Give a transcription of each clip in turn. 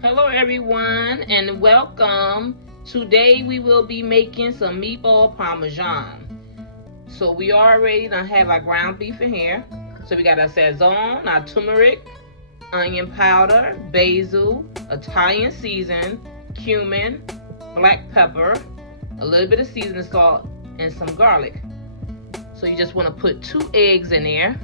Hello everyone and welcome. Today we will be making some meatball parmesan. So we already done have our ground beef in here. So we got our sazon, our turmeric, onion powder, basil, Italian season, cumin, black pepper, a little bit of seasoning salt, and some garlic. So you just want to put 2 eggs in there.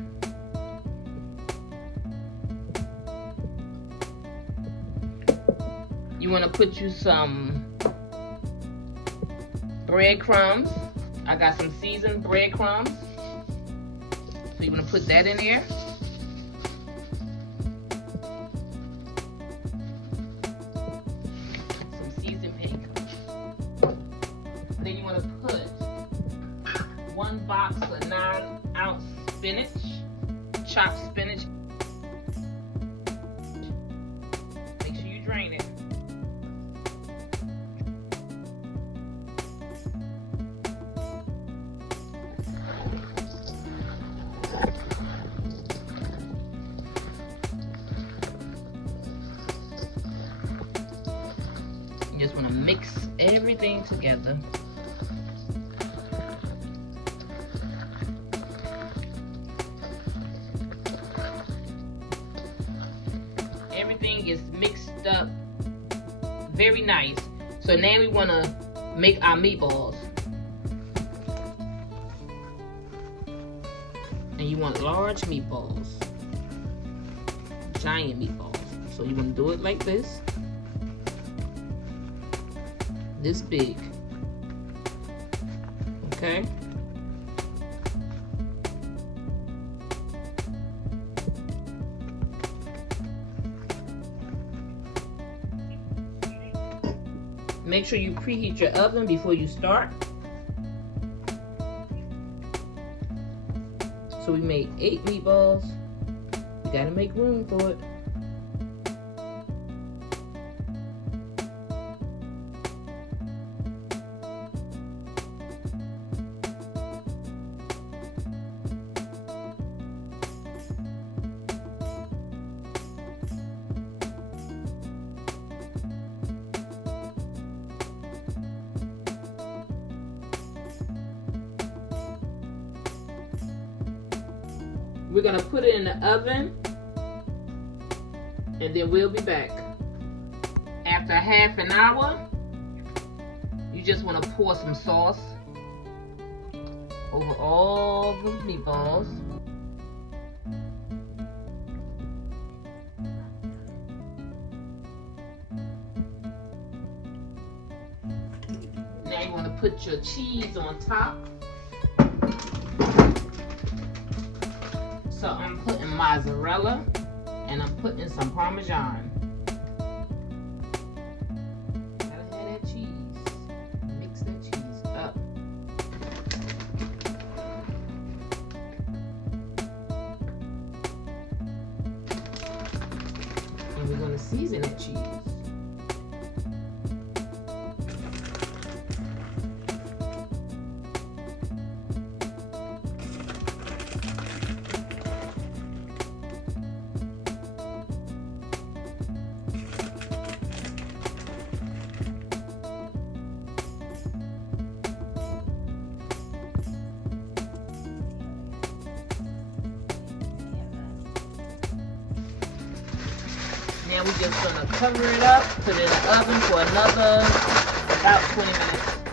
You want to put you some breadcrumbs. I got some seasoned breadcrumbs. So you want to put that in there. Some seasoned bacon. Then you want to put 1 box of 9-ounce spinach, chopped spinach. Make sure you drain it. You just want to mix everything together. Everything is mixed up very nice. So now we want to make our meatballs. And you want large meatballs, giant meatballs. So you want to do it like this big, okay? Make sure you preheat your oven before you start. So we made 8 meatballs. You gotta make room for it. We're gonna put it in the oven and then we'll be back. After half an hour, you just wanna pour some sauce over all the meatballs. Now you wanna put your cheese on top. So I'm putting mozzarella and I'm putting some Parmesan. Gotta have that cheese. Mix that cheese up. And we're gonna season that cheese. Now we're just gonna cover it up, put it in the oven for another about 20 minutes.